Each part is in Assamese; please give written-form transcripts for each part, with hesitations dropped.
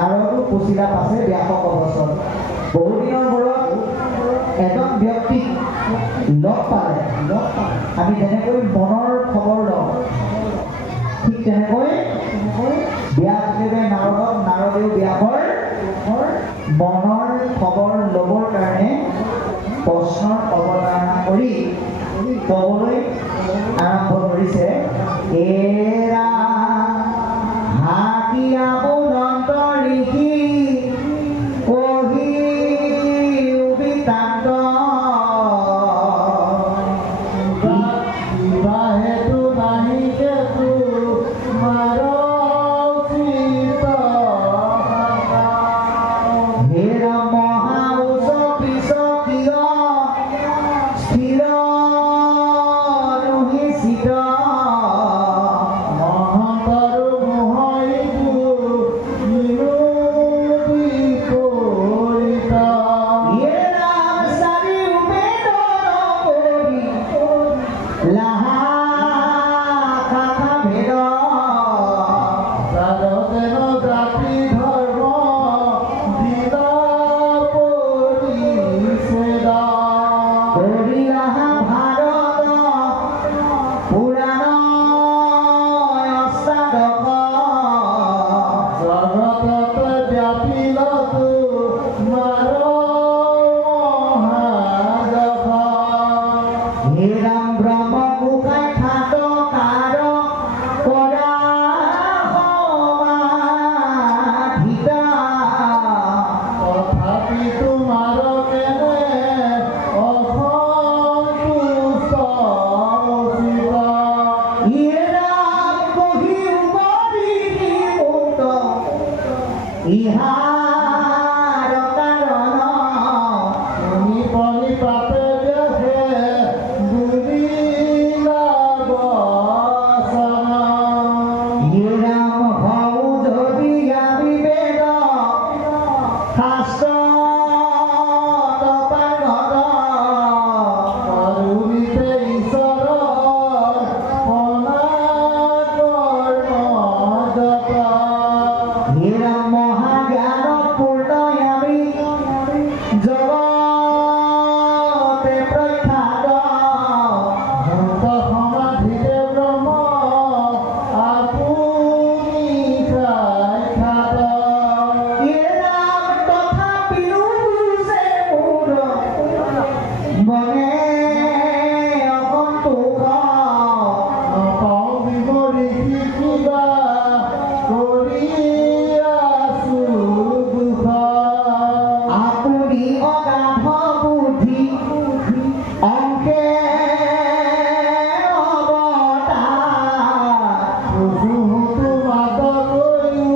নাৰদো কুচিলা পাছে ব্যাসক অৱসৰ। বহুদিনৰ মূৰত এজন ব্যক্তিক লগ পালে, আমি যেনেকৈ মনৰ খবৰ লওঁ, ঠিক তেনেকৈ ব্যাসদেৱে নাৰদক, নাৰদেও ব্যাসৰ মনৰ খবৰ ল'বৰ কাৰণে প্ৰশ্নৰ অৱতাৰণা কৰি ক'বলৈ আৰম্ভ কৰিছে। এৰা হাকিয়া বুলন্ত ঋষি কহি উবিতান্ত হেতু নাহি কেতু মাৰ হেৰা মহা উচ পিছ কিয় স্থিৰ নুহিচিত মহান্তৰো মোহইবু নিৰোগী কৰিতা এৰাম চাৰি উবেদন কৰি লাহা কাথা ভেদ যাৰতেন জাতি ধৰ্ম দিলা পৰিছেদা কৰি লাহা ভাৰত পুৰাণ অষ্টাদশ জগতত ব্যাপিল তোমাৰ মহাযশ হে ৰাম ব্ৰহ্ম গোসাঁই খ্যাত কাৰ কৰা সমাধিতা তথাপি তোমাৰ কেনে অসন্তুষ্ট চিতা ইয়ে ৰাম কহি উবৰি মুক্ত ইহাৰ কাৰণ তুমি পৰিপাতে দেখে বুলিলা বচন ইয়ে ৰাম হও যদি আমি বেদ শাস্ত্ৰ পাৰ্গত কৰুণিতে ঈশ্বৰৰ পনা কৰ্ম জপা হে ৰাম মহাজ্ঞান পূৰ্ণ আমি জগতে প্ৰখ্যাত ভক্ত সমাধিতে ব্ৰহ্ম আপুনি সাক্ষাৎ ইয়ে ৰাম তথাপিও বুজে মোৰ মনে অসন্তোষ নপাওঁ বিৱৰি কিবা কৰি আছো দুখ আপুনি অগাধ বুদ্ধি অংকে অৱতাৰ বুজোতো মাত কৈও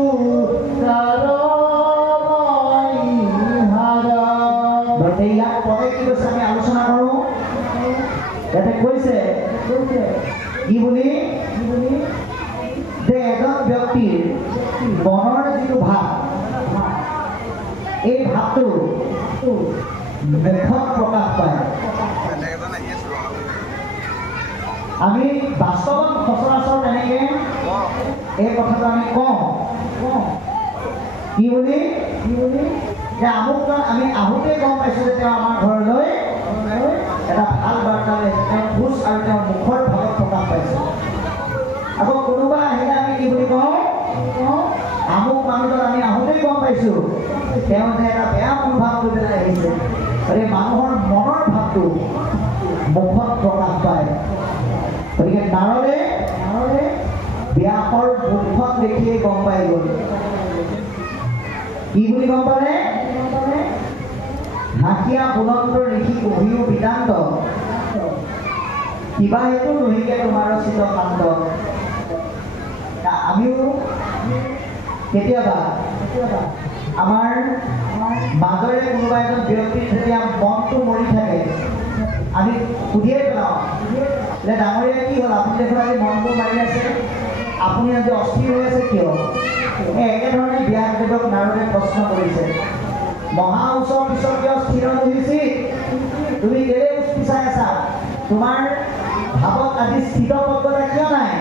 কাৰণ হাৰা গতিকে ইয়াত পদে কি কৈছে আমি আলোচনা কৰোঁ। ইয়াতে কৈছে কি বুলি যে এজন ব্যক্তিৰ মনৰ যিটো ভাৱ, এই ভাৱটো মুখত প্ৰকাশ পায়। আমি বাস্তৱত সচৰাচৰ তেনেকৈ এই কথাটো আমি কওঁ কি বুলি যে আমুকজন আমি আহোঁতেই গম পাইছোঁ যে তেওঁ আমাৰ ঘৰলৈ এটা ভাল বাৰ্তা লৈ আহিছে, তেওঁ খোজ আৰু তেওঁৰ মুখৰ ভাৱত প্ৰকাশ পাইছে। আকৌ কোনোবা আহিলে আমি কি বুলি কওঁ, আমুক মানুহজন আমি আহোঁতেই গম পাইছোঁ তেওঁ যে এটা বেয়া মনোভাৱ লৈ পেলাই আহিছে। গতিকে মানুহৰ মনৰ ভাৱটো মুখত প্ৰকাশ পায়। গতিকে নাৰদে ব্যাসৰ মুখখন দেখিয়ে গম পাই গ'ল। কি বুলি গম পালে? হাকিয়া বুলন্ত ঋষি কহিও বিদান্ত কিবা হেতু নহিকে তোমাৰ চিত কান্ত। আমিও কেতিয়াবা আমাৰ মাজৰে কোনোবা এজন ব্যক্তিৰ যেতিয়া মনটো মৰি থাকে আমি সুধিয়ে পেলাওঁ যে ডাঙৰীয়া কি হ'ল, আপুনি দেখোন আজি মনটো মাৰি আছে, আপুনি আজি অস্থিৰ হৈ আছে কিয়? একেধৰণে ব্যাসদেৱক নাৰদে প্ৰশ্ন কৰিছে, মহা উচ্চ পিছত কিয় স্থিৰ নহৈছি? তুমি কেলে উচ পিছাই আছা? তোমাৰ ভাৱত আজি স্থিতপজ্ঞতা কিয় নাই?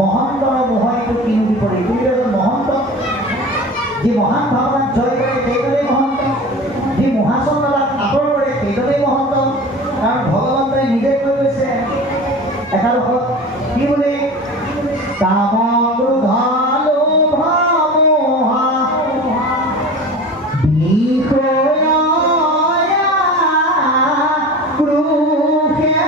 মহন্তৰ মোহয়টো কিনো বিপৰীত। তুমি এজন মহন্ত যি মহান ভাৱনাক জয় কৰে সেইজনেই মহন্ত, যি মহাচন্দ্ৰতাক আঁতৰ কৰে সেইজনেই মহন্ত। কাৰণ ভগৱন্তই নিজে কৈ গৈছে একাদশত কি বুলি, কাম ক্ৰোধ লোভ মোহ বিষয়া ক্ৰোধে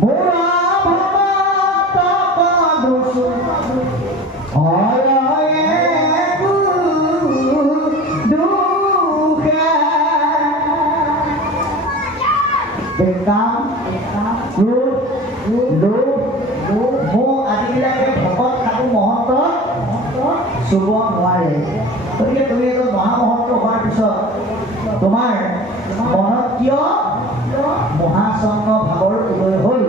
বুঢ়া ভৱত পদুষু হৰয়ে দুখে। কাম ক্ৰোধ লোভ মোহ আদিবিলাকে ভকত সাধু মহন্ত চুব নোৱাৰে। গতিকে তুমি এজন মহামহন্ত হোৱাৰ পিছত তোমাৰ মনত কিয় মহাচন্ন ভাৱৰ উদয় হ'ল,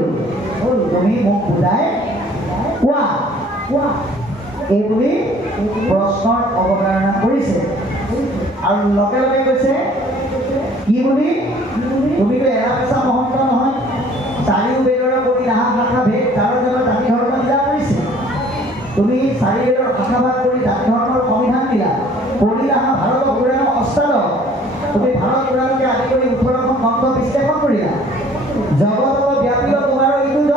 তুমি মোক বুজাই কোৱা এই বুলি প্ৰশ্নৰ অৱতাৰণা কৰিছে। আৰু লগে লগে কৈছে কি বুলি, তুমিতো এৰা পেচা মহন্ত নহয়, চাৰিও বেদৰ কৰি নাহা শাখা ভেদ কাৰো জনত জাতি ধৰ্ম দিলা কৰিছে। তুমি চাৰি বেদৰ শাখা ভাগ কৰি জাতি ধৰ্মৰ সংবিধান দিলা, পঢ়ি নাহা ভাৰত পুৰাণ অষ্টাদশ, তুমি ভাৰত পুৰাণকে আদি কৰি 18খন গ্ৰন্থ বিশ্লেষণ কৰিলা। জগতত ব্যাপিত তোমাৰ ইটো জ,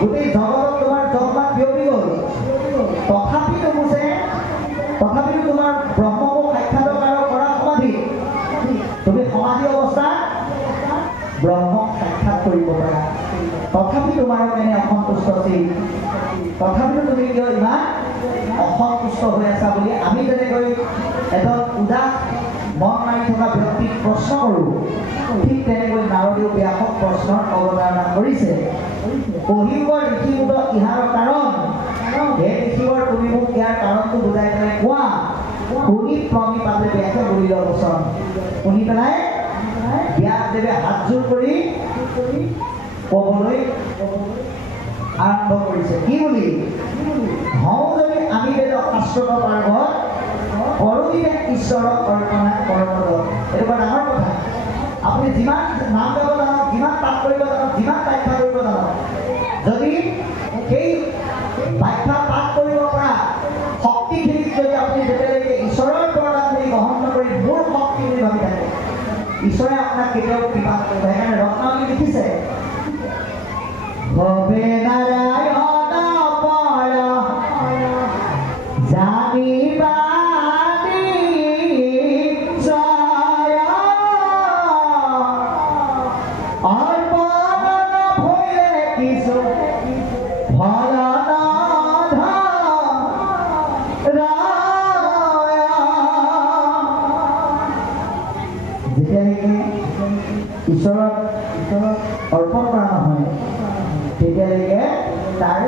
গোটেই জগতত তোমাৰ জগমান বিয়পি গ'ল। তথাপিতো তোমাৰ ব্ৰহ্মকো সাক্ষাৎকাৰ কৰা সমাধি, তুমি সমাধি অৱস্থাত ব্ৰহ্মক সাক্ষাৎ কৰিব পাৰা। তথাপি তোমাৰ কেনে অসন্তুষ্ট আছিল, তথাপিতো তুমি কিয় ইমান অসন্তুষ্ট হৈ আছা বুলি আমি যেনেকৈ এজন উদাস মন মাৰি থকা ব্যক্তিক প্ৰশ্ন কৰোঁ, ঠিক তেনেকৈ নাৰদীয় ব্যাসক প্ৰশ্নৰ অৱতাৰণা কৰিছে। পঢ়িবৰ ঋষিমুদ ইহাৰৰ কাৰণ, হে ঋষিবৰ তুমি মোক ইয়াৰ কাৰণটো বুজাই পেলাই কোৱা। শুনি প্ৰণিপাতে ব্যাসে বলিল বচন, শুনি পেলাই ব্যাসদেৱে হাতযোৰ কৰি ক'বলৈ আৰম্ভ কৰিছে। কি বুলি, হওঁ যদি আমি বেদ শাস্ত্ৰত পাৰ্গত, পৰদিনে ঈশ্বৰক অৰ্পণা কৰ্মত। এইটো বৰ ডাঙৰ কথা। আপুনি যিমান নাম গাব জানক, যিমান পাঠ কৰিব জানক, যিমান ব্যাখ্যা কৰিব জানক, যদি সেই ব্যাখ্যা পাঠ কৰিব পৰা শক্তিখিনিক যদি আপুনি যেতিয়ালৈকে ঈশ্বৰৰ প্ৰদান কৰি গ্ৰহণ নকৰি মোৰ শক্তি বুলি ভাবি থাকে, ঈশ্বৰে আপোনাক কেতিয়াও কৃপা নকৰিব। সেইকাৰণে ৰত্নাৱলী লিখিছে, ভৱে নাৰায়ণ পৰ জানিবা ঈশ্বৰক অৰ্পণ কৰা নহয় তেতিয়ালৈকে তাৰ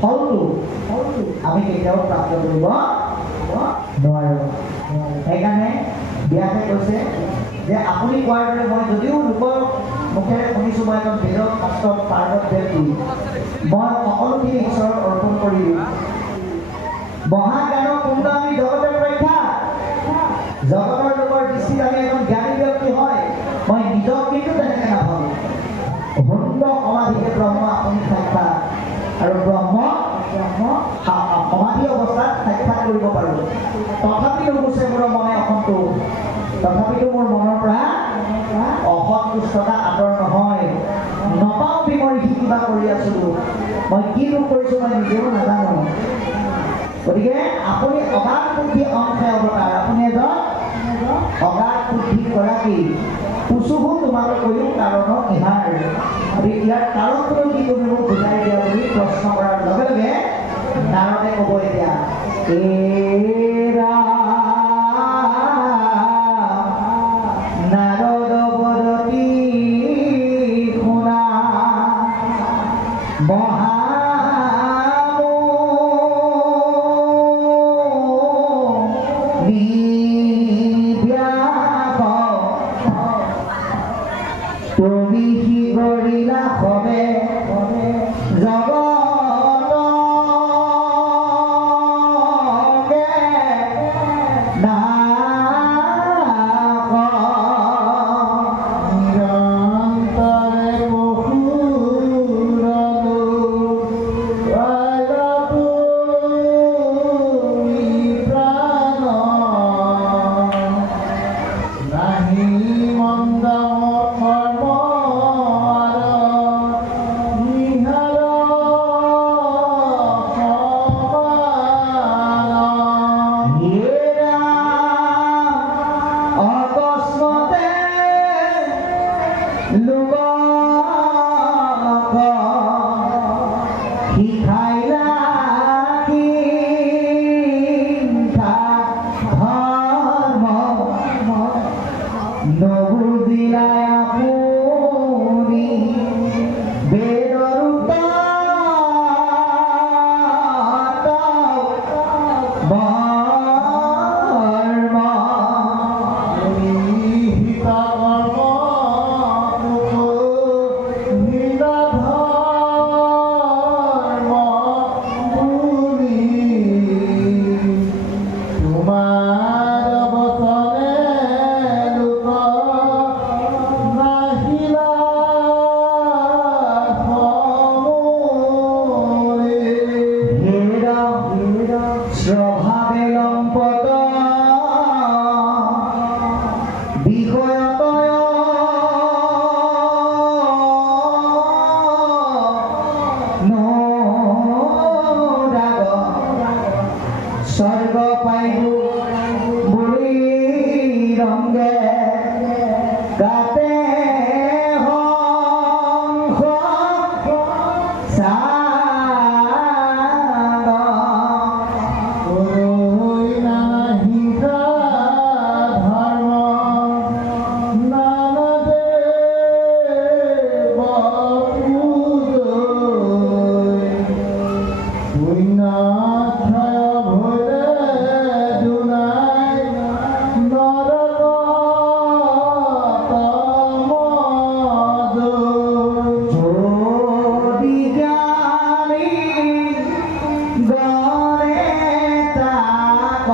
ফলটো আমি কেতিয়াও প্ৰাপ্ত কৰিব নোৱাৰোঁ। সেইকাৰণে ব্যাসে কৈছে যে আপুনি কোৱাৰ দৰে মই যদিও লোকৰ মুখেৰে শুনিছোঁ মই এজন বেদ শাস্ত্ৰত পাৰ্গত ব্যক্তি, মই সকলোখিনি ঈশ্বৰক অৰ্পণ কৰি দিওঁ। মহাজ্ঞানৰ কুণ্ড আমি জগতৰ ৰক্ষা, জগতৰ লোকৰ দৃষ্টিত আমি এজন জ্ঞানী ব্যক্তি হয়, মই নিজক কিন্তু তেনেকৈ নাভাবোঁ। শুদ্ধ সমাধিকে ব্ৰহ্ম আপুনি সাক্ষাৎ, আৰু ব্ৰহ্ম সমাধি অৱস্থাত সাক্ষাৎ কৰিব পাৰোঁ। তথাপিতো কৈছে মোৰ মনে অসন্তোষ, তথাপিতো মোৰ মনৰ পৰা অসন্তুষ্টতা আঁতৰ নহয়। নপাওঁ বিমৰ্ষি কিবা কৰি আছোঁ, মই কি দুখ কৰিছোঁ মই নিজেও নাজানো। গতিকে আপুনি অগাধ বুদ্ধি অংশে অৱতাৰ, আপুনি এজন অগাধ বুদ্ধি গৰাকী। কুচুহু তোমালোক কৈও কাৰণ ইহাৰ, ইয়াৰ কাৰণটো কি তুমি মোক বুজাই দিয়া বুলি প্ৰশ্ন কৰাৰ লগে লগে নাৰদে ক'ব এতিয়া, নাৰদ বদতি শুনা মহা তুমি সি গৰিলা হবে জগতকে বুড়ি রঙ্গে গাতে হংস সাগ ওই নাহিকা ধর্ম নানদে বাপুজয় পুণ্যাক্ষয় ভোলে দুনাই নরক তমজ যদি জানি গরে তাক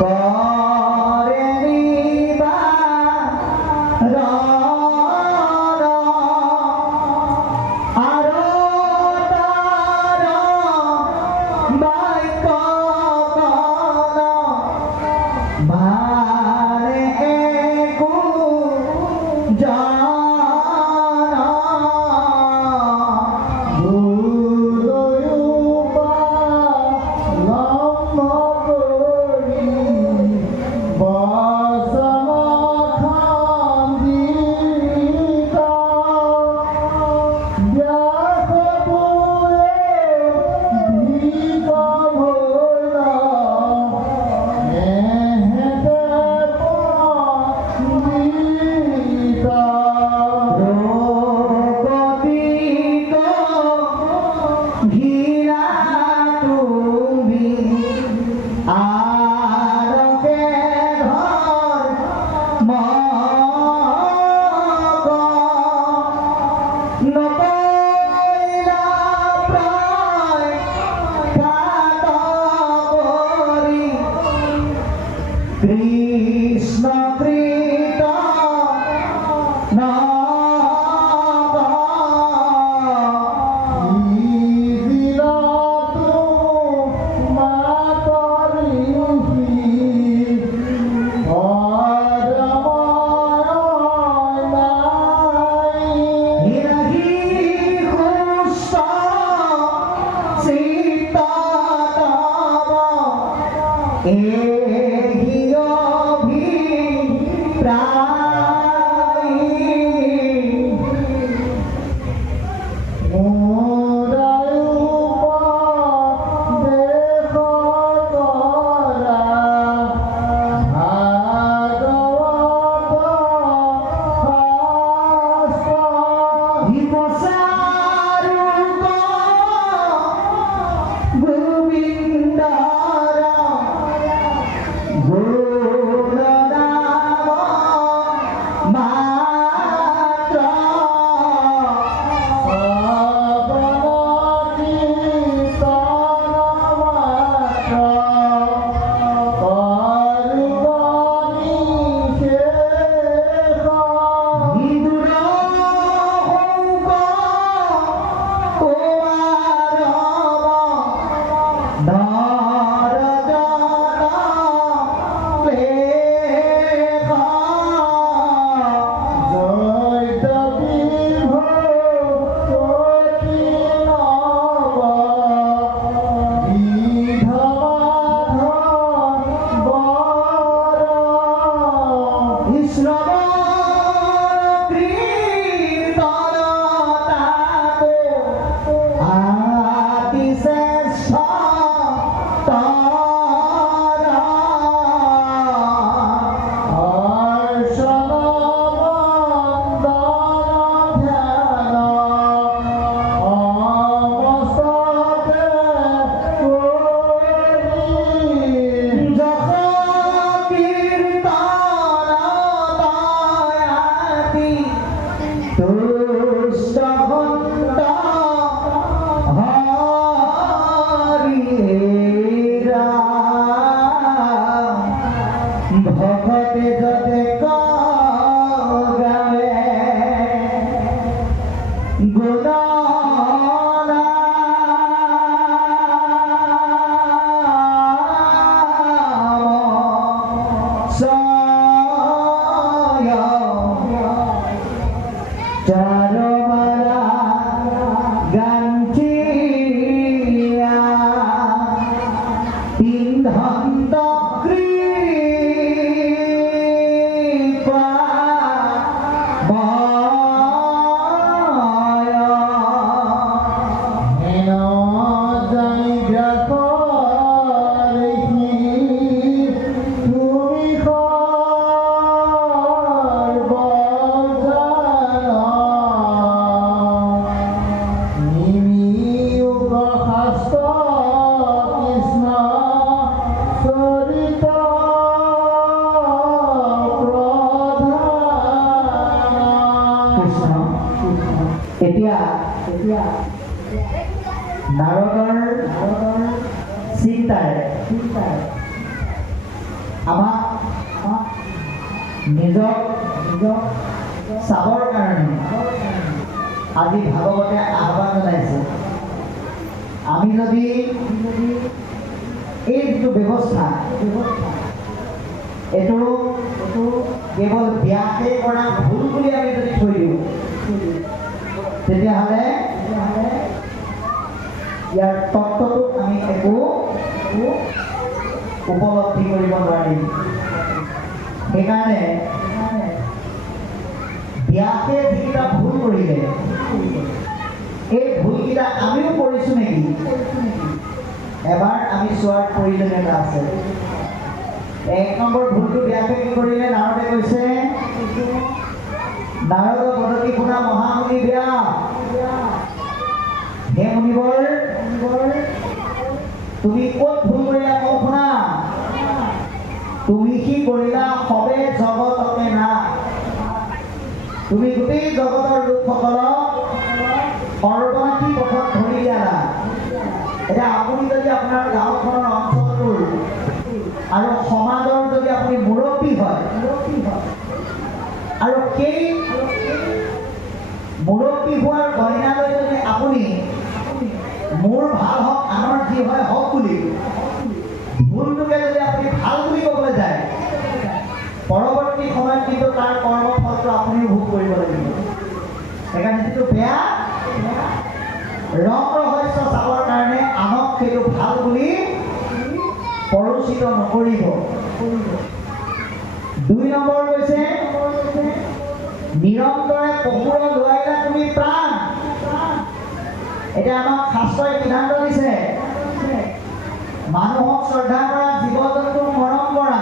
করে নিবা আর তার বাক্য ভারে একু জানা গুরুপা লম্ব করি বাসনা খান্দিতা ব্যাসপুরে দীপ ভোলা মেহেতে পন্দিতা রূপদীপ ঘিরা তুমি আরকে ধর মগ নকইলা প্রায় খাত করি কৃষ্ণ কৃত নাগ হিরহি খুষ্ট সীতাতব এহি অভিপ্রায় বিপসারুক গোবিন্দর গুণনাম মাত্র বিদুর হৌক কুমারব নরজন লেখ শ্রবণ কীর্তন তাতো আতিশ্রেষ্ঠ নাৰদৰ চিন্তাৰে আমাক নিজক চাবৰ কাৰণে আজি ভাগৱতে আহ্বান জনাইছে। আমি যদি এই যিটো ব্যৱস্থা এইটো কেৱল ব্যাসে কৰা ভুল বুলি আমি যদি থৈ দিওঁ, তেতিয়াহ'লে ইয়াৰ তত্ত্বটোক আমি একো উপলব্ধি কৰিব নোৱাৰিম। সেইকাৰণে ব্যাসে যিকেইটা ভুল কৰিলে, এই ভুলকেইটা আমিও কৰিছোঁ নেকি এবাৰ আমি চোৱাৰ প্ৰয়োজনীয়তা আছে। 1 নম্বৰ ভুলটো ব্যাসে কি কৰিলে? নাৰদে কৈছে, নাৰদ বদতি শুনা মহামুনি ব্যাস, হে মুনিবৰ তুমি ক'ত ভুল কৰিলা কওঁ শুনা। তুমি কি কৰিলা সবে জগতকে না, তুমি গোটেই জগতৰ লোকসকলক সৰ্বনাশী পথত ধৰি দিয়ালা। এতিয়া আপুনি যদি আপোনাৰ গাঁওখনৰ অঞ্চলটোৰ আৰু সমাজৰ যদি আপুনি মুৰব্বী হয় আৰু সেই মুৰব্বী হোৱাৰ গইনালৈ যদি আপুনি মোৰ ভাল হওক আনৰ যি হয় হওক বুলি ভুলটোকে যদি আপুনি ভাল বুলি ক'বলৈ যায়, পৰৱৰ্তী সময়ত কিন্তু তাৰ কৰ্মফলটো আপুনিও ভোগ কৰিব লাগিব। সেইকাৰণে যিটো বেয়া ৰং ৰহস্য চাবৰ কাৰণে আনক সেইটো ভাল বুলি পৰিচিত নকৰিব। 2 নম্বৰ কৈছে, নিৰন্তৰে পশুৰ লোৱাইলা তুমি প্ৰাণ। এতিয়া আমাক শাস্ত্ৰই সিদ্ধান্ত দিছে, মানুহক শ্ৰদ্ধা কৰা, জীৱ জন্তুক মৰম কৰা।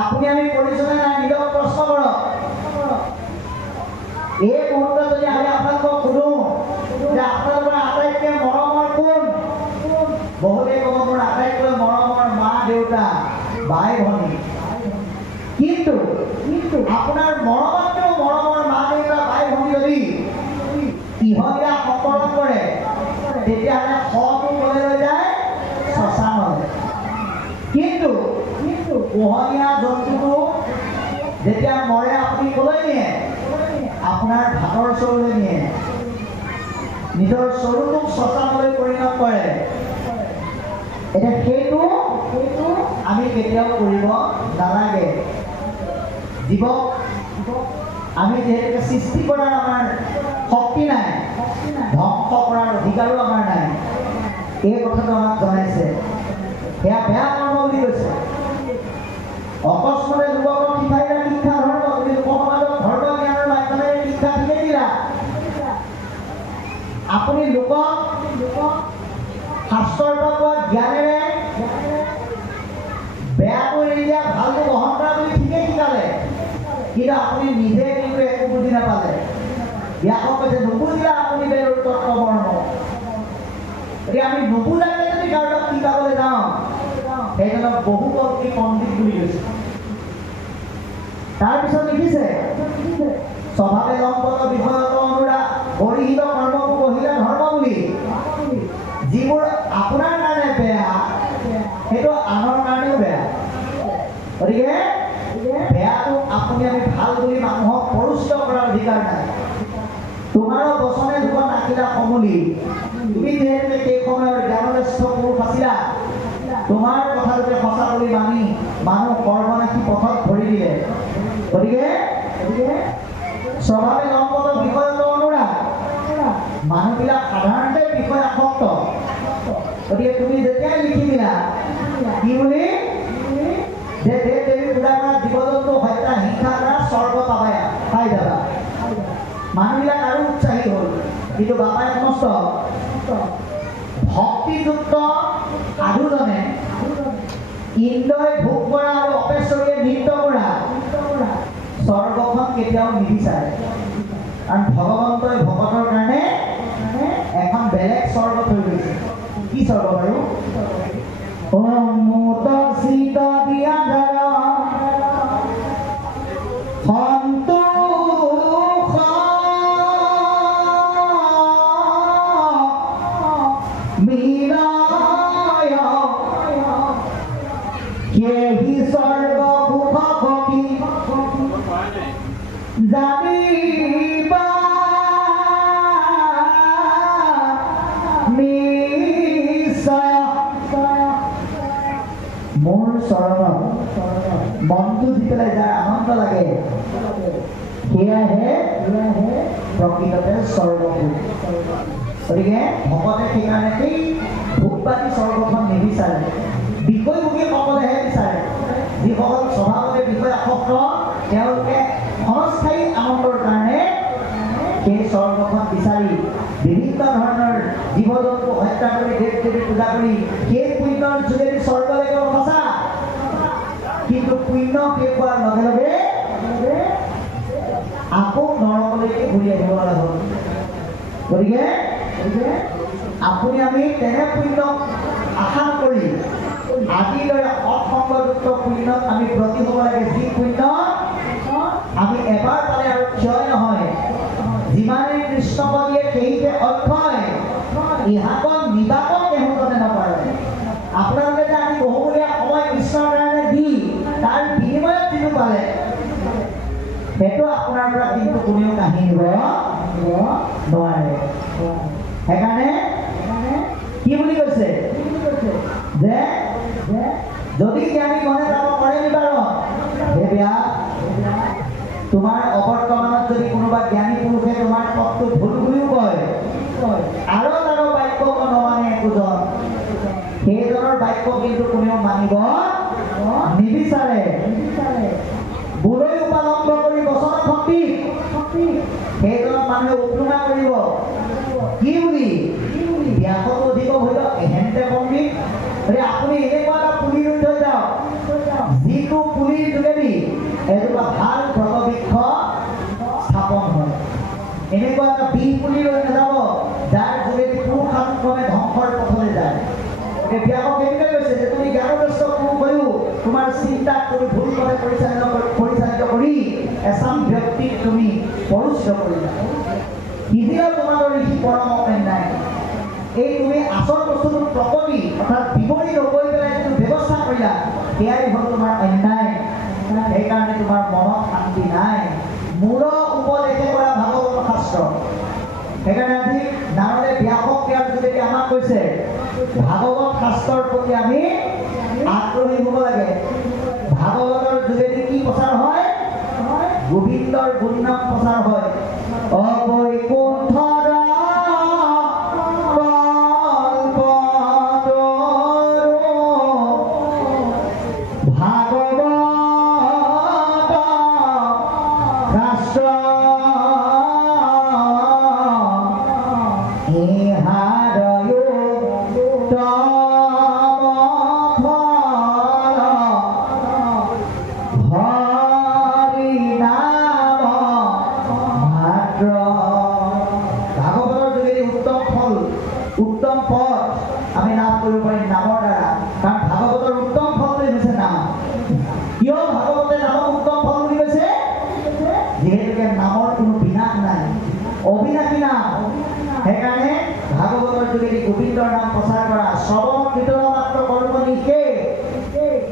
আপুনি আমি কৰিছোনে নাই নিজক প্ৰশ্ন কৰক। এই মুহূৰ্তত যদি আমি আপোনালোকক সোধো যে আপোনালোকৰ আটাইতকৈ মৰমৰ কোন, বহুতে ক'ব মোৰ আটাইতকৈ মৰমৰ মা দেউতা ভাই ভনী। কিন্তু আপোনাৰ মৰমতকৈও মৰমৰ মা দেউতা ভাই ভনী যদি ইহলীয়া সংকৰণ কৰে, তেতিয়াহ'লে শটো ক'লৈ লৈ যায়? শ্মশানলৈ। কিন্তু পোহনীয়া জন্তুটো যেতিয়া মৰে আপুনি ক'লৈ নিয়ে? আপোনাৰ ভাতৰ চৰুলৈ নিয়ে। নিজৰ চৰুটোক শ্মশানলৈ পৰিণত কৰে। এতিয়া সেইটো আমি কেতিয়াও কৰিব নালাগে। জীৱক আমি যিহেতুকে সৃষ্টি কৰাৰ আমাৰ শক্তি নাই, ধ্বংস কৰাৰ অধিকাৰো আমাৰ নাই, এই কথাটো আমাক জনাইছে। সেয়া বেয়া কৰ্ম বুলি কৈছে। অকস্মাতে যুৱকক শিকাইলা শিক্ষা ধৰ্ম, তুমি লোকসমাজক ধৰ্ম জ্ঞানৰ মাধ্যমেৰে শিক্ষা ঠিকে দিলা। আপুনি লোকক শাস্ত্ৰৰ পৰা পোৱা জ্ঞানেৰে বেয়াটো এৰি দিয়া, ভালটো গ্ৰহণ কৰা বুলি ঠিকেই শিকালে, কিন্তু আপুনি নিজে কিন্তু একো বুজি নাপালে। ব্যাসক কৈছে নুবুজিলা আপুনি বেলেগ তত্ত্ব বৰ্ণ। গতিকে আমি নুবুজাকে যদি কাৰোবাক শিকাবলৈ যাওঁ, সেইজনক বহু কল্পী পণ্ডিত বুলি কৈছে। তাৰপিছত লিখিছে, স্বভাৱে লম্পত বিষয়ত অনুৰাগ পৰিহিত কৰ্মকো বহিলা ধৰ্ম বুলি। যিবোৰ আপোনাৰ কাৰণে বেয়া, সেইটো আনৰ কাৰণেও বেয়া। গতিকে বেয়াটো আপুনি আমি ভাল বুলি মানুহক পৰিচিত কৰাৰ অধিকাৰ নাই। তোমাৰ বচনে যুগত নাখিলা সমলি, তুমি যিহেতুকে সেই সময়ৰ জ্ঞানজ্যেষ্ঠ পুৰুষ আছিলা, তোমাৰ কথা যাতে সঁচা বুলি মানি মানুহ সৰ্বনাশী পথত ধৰি দিলে। গতিকে স্বভাৱে লম্পত বিষয়ত অনুৰাগ, মানুহবিলাক সাধাৰণতে বিষয় আসক্ত। গতিকে তুমি যেতিয়াই লিখি দিলা কি বুলি যে দেৱ দেৱী পূজা কৰা, জীৱ জন্তু হত্যা হিংসা কৰা, স্বৰ্গ পাই যাবা, মানুহবিলাক আৰু উৎসাহী হ'ল। কিন্তু বাপাই সমস্ত ভক্তিযুক্ত সাধুজনে ইন্দ্ৰই ভোগ কৰা আৰু অপেশ্বৰীয়ে নৃত্য কৰা স্বৰ্গখন কেতিয়াও নিবিচাৰে। কাৰণ ভগৱন্তই ভকতৰ কাৰণে এখন বেলেগ স্বৰ্গ থৈ গৈছে। কি স্বৰ্গ বাৰু? অমৃত শীত দিয়া সন্তোষ বিনয় কেহি স্বৰ্গ সুখ সখী জানিবা নিশ্চয় মোৰ চৰণত মনটো দি পেলাই যাৰ আনন্দ লাগে সেয়াহে প্ৰকৃততে স্বৰ্গভোগ। গতিকে ভকতে সেইকাৰণে সেই ভোগবাদী স্বৰ্গখন নিবিচাৰে, বিষয়ভোগীসকলেহে বিচাৰে। যিসকল স্বভাৱতে বিষয় আসক্ত তেওঁলোকে ক্ষণস্থায়ী আনন্দৰ কাৰণে সেই স্বৰ্গখন বিচাৰি বিভিন্ন ধৰণৰ জীৱ জন্তু হত্যা কৰি দেৱ দেৱী পূজা কৰি সেই পুণ্যৰ যোগেদি স্বৰ্গলৈ গ'ল সঁচা, কিন্তু পুণ্য শেষ হোৱাৰ লগে লগে আকৌ নৰকলৈকে ঘূৰি আহিব লগা হ'ল। গতিকে আপুনি আমি তেনে পুণ্য আশা কৰি আজিৰ দৰে সৎসংগযুক্ত পুণ্যত আমি ব্ৰতী হ'ব লাগে, যি পুণ্য আমি এবাৰ পালে আৰু ক্ষয় নহয়। যিমানে কৃষ্ণপদীয়ে সেইতে অক্ষয় ইহাকন নিবাকক এহঁতনে নপাৰে। আপোনালোকে যে আমি বহুমূলীয়া সময় কৃষ্ণৰ কাৰণে দি তাৰ বিনিময়ত যিটো পালে সেইটো আপোনাৰ পৰা কিন্তু কোনেও কাঢ়ি নিব নোৱাৰে। সেইকাৰণে কি বুলি কৈছে যে যদি জ্ঞানী মনে যাব কৰে নিবাৰণ হে বেয়া, তোমাৰ অবৰ্তমানত যদি কোনোবা জ্ঞানী পুৰুষে তোমাৰ পথটো ভুল বুলিও কয় আৰু তাৰো বাক্য নমানে একোজন, সেইজনৰ বাক্য কিন্তু কোনেও মানিব নিবিচাৰে। বুঢ়ৈ উপালম্ব কৰি বচন ভক্তি সেইজনক মানুহে উপলুঙা কৰিব কি বুলি ব্যাসত অধিক হৈ যাওক এহেন্তে পণ্ডিত। গতিকে আপুনি এনেকুৱা এটা পুলি ৰুই থৈ যাওক যিটো পুলিৰ যোগেদি এজোপা ভাল ব্ৰতবৃক্ষ স্থাপন হয়। এনেকুৱা এটা বিহ পুলি লৈ নাযাব যাৰ যোগেদি পুৰুষানুক্ৰমে ধ্বংসৰ পথলৈ যায়। ব্যাসক কেনেকৈ কৈছে যে তুমি জ্ঞানগ্ৰস্ত পুৰুষ হৈও তোমাৰ চিন্তাক তুমি ভুল পথে পৰিচালিত কৰি এচাম ব্যক্তিক তুমি পৰুচিত কৰিলা। সিদিনা তোমালোকৰ ঋষি পৰম অন্যায়, এই তুমি আচল বস্তুটো প্ৰকৃতি অৰ্থাৎ বিৱৰি নকৈ পেলাই যিটো ব্যৱস্থা কৰিলা সেয়াই হ'ল তোমাৰ অন্যায়। সেইকাৰণে তোমাৰ মনত শান্তি নাই। মূৰ উপদেশে কৰা ভাগৱত শাস্ত্ৰ। সেইকাৰণে আজি নাৰদে ব্যাসক দিয়াৰ যোগেদি আমাক কৈছে ভাগৱত শাস্ত্ৰৰ প্ৰতি আমি আগ্ৰহী হ'ব লাগে। ভাগৱতৰ যোগেদি কি প্ৰচাৰ হয়? গোবিন্দৰ গুণনাম প্ৰচাৰ হয়। অবৈকুণ্ঠৰ ভাগৱত শাস্ত্ৰ উত্তম পথ আমি লাভ কৰিব পাৰিম নামৰ দ্বাৰা। কাৰণ ভাগৱতৰ উত্তম ফলটোৱে হৈছে নাম। কিয় ভাগৱতে নামক উত্তম ফল বুলি কৈছে? যিহেতুকে নামৰ কোনো বিনাশ নাই, অবিনাশী নাম। সেইকাৰণে ভাগৱতৰ যোগেদি গোবিন্দৰ নাম প্ৰচাৰ কৰা, শ্ৰৱণ কীৰ্তন মাত্ৰ কৰ্ম নিষেধ।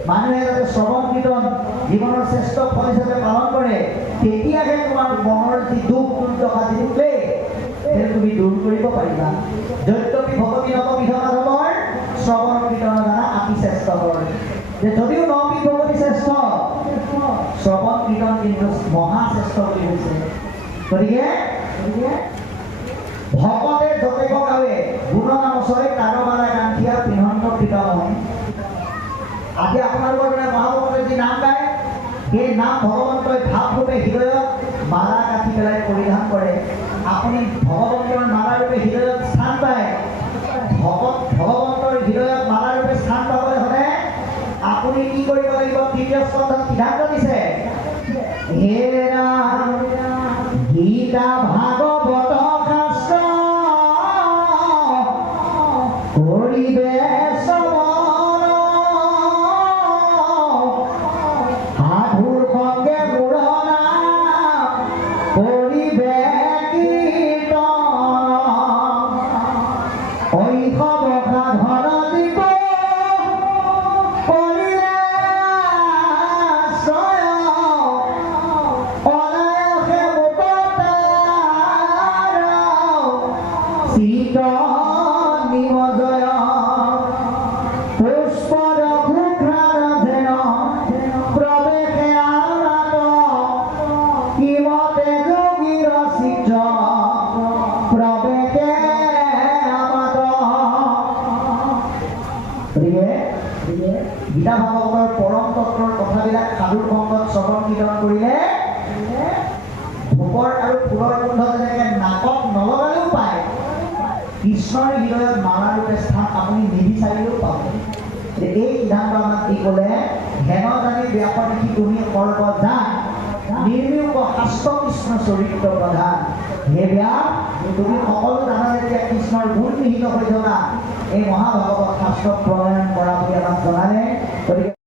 মানুহে যাতে শ্ৰৱণ কীৰ্তন জীৱনৰ শ্ৰেষ্ঠ ফল হিচাপে পালন কৰে তেতিয়াহে তোমাৰ মনৰ যি দুখ দুৰ্দশা যি উঠে তুমি দূৰ কৰিব পাৰিবা। যদ্যপি ভগৱতী নৱবিধ মাধৱৰ শ্ৰৱণ কীৰ্তন দ্বাৰা আতি শ্ৰেষ্ঠ হয়। যে যদিও নৱবিধ ভগৱতী শ্ৰেষ্ঠ, শ্ৰৱণ কীৰ্তন কিন্তু মহাশ্ৰেষ্ঠ বুলি কৈছে। গতিকে ভকতে যতেক গাৱে গুণ নামচৰে কাৰোবাৰ গান্ঠিয়া পিন্ধন্ত কীৰ্তন। আজি আপোনালোকৰ দৰে মহাভকতে যি নাম গায় সেই নাম ভগৱন্তই ভাৱৰূপে হৃদয়ত মালা গাঁঠি পেলাই পৰিধান কৰে। আপুনি ভগৱন্তৰ মালাৰূপে হৃদয়ত স্থান পায়। ভগৱন্তৰ হৃদয়ত মালাৰূপে স্থান পাবলৈ হ'লে আপুনি কি কৰিব লাগিব? তৃতীয় স্কন্ধত সিদ্ধান্ত দিছে, হে ৰাম গীতা ভাগৱত শাস্ত্ৰ কৰিবে শ্ৰৱণ, সাধুৰ সঙ্গে মোৰ নাম কৰিবে কীৰ্তন, ঐশৱ সাধু গতিকে গীতা ভাগৱতৰ পৰম তত্বৰ কথাবিলাক সাধুৰ সংগত শ্ৰৱণ কীৰ্তন কৰিলে ধূপৰ আৰু ফুলৰ গোন্ধ যেনেকৈ নাকত নলগালেও পায়, কৃষ্ণৰ হৃদয়ত মালা ৰূপে স্থান আপুনি নিবিচাৰিলেও পাব। এই সিদ্ধান্ত আমাক কি ক'লে, হেন জানি ব্যাস দেখি তুমি সৰ্ব জান, নিৰ্বিয়োগ শাস্ত্ৰ কৃষ্ণ চৰিত্ৰ প্ৰধান। হে ব্যাস, তুমি সকলো জানা যেতিয়া কৃষ্ণৰ গুণ নিহিত হৈ থকা এই মহাভাগৱত শাস্ত্ৰ প্ৰণয়ন কৰা বুলি আমাক জনালে। গতিকে